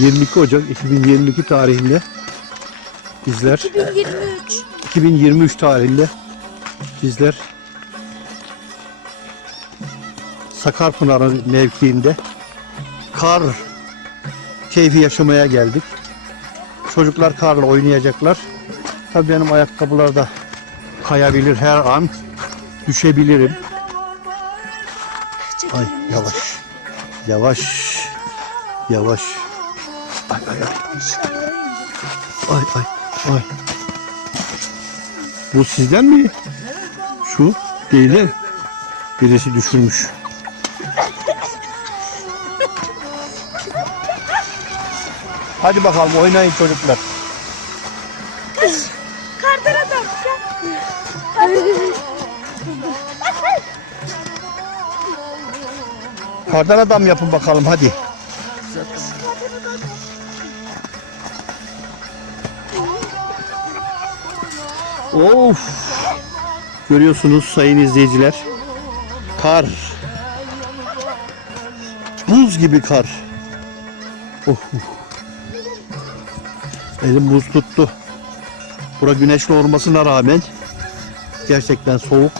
22 Ocak 2022 tarihinde bizler 2023. 2023 tarihinde bizler Sakarpınar'ın mevkiinde kar keyfi yaşamaya geldik. Çocuklar karla oynayacaklar. Tabii benim ayakkabılar da kayabilir her an. Düşebilirim. Ay yavaş. Yavaş. Yavaş. Ay ay ay. Ay ay ay. Bu sizden mi? Şu değil mi? Birisi düşürmüş. Hadi bakalım oynayın çocuklar. Kardan adam. Kardan adam yapın bakalım hadi. Of. Görüyorsunuz sayın izleyiciler. Kar. Buz gibi kar. Oh. Elim buz tuttu. Bura güneşli olmasına rağmen gerçekten soğuk.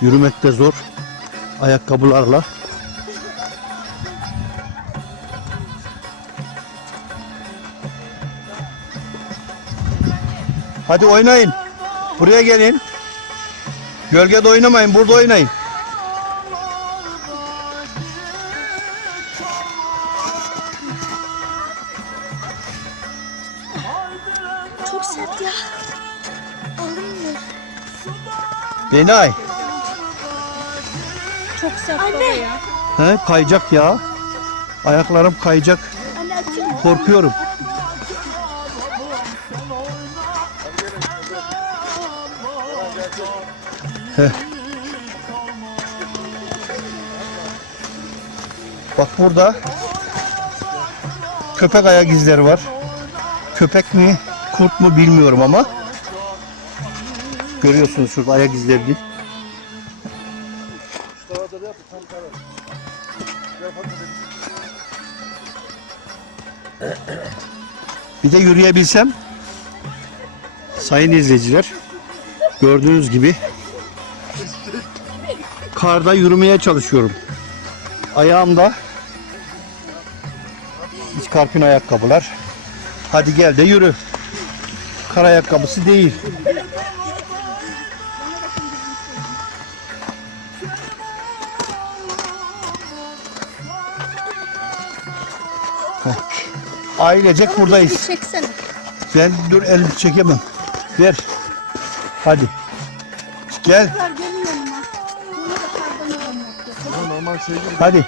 Yürümek de zor. Ayakkabılarla. Hadi oynayın. Buraya gelin. Gölgede oynamayın, burada oynayın. Çok sert ya. Alınmıyor. Benay. Çok sert Anne. baba ya. He, kayacak ya. Ayaklarım kayacak. Anne atayım mı? Korkuyorum. Heh. Bak burada köpek ayak izleri var. Köpek mi, kurt mu bilmiyorum ama görüyorsunuz şurada ayak izlerini. Bir de yürüyebilsem sayın izleyiciler gördüğünüz gibi karda yürümeye çalışıyorum. Ayağımda iskarpin ayakkabılar. Hadi gel de yürü. Kar ayakkabısı değil. Ailecek buradayız. Ben dur elini çekemem. Ver. Hadi. Gel. Ver gelin yanıma. Bunu da kardan adam yaptı. Hadi.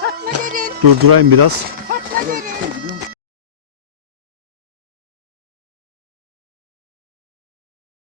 Fatma derin. Durdurayım biraz.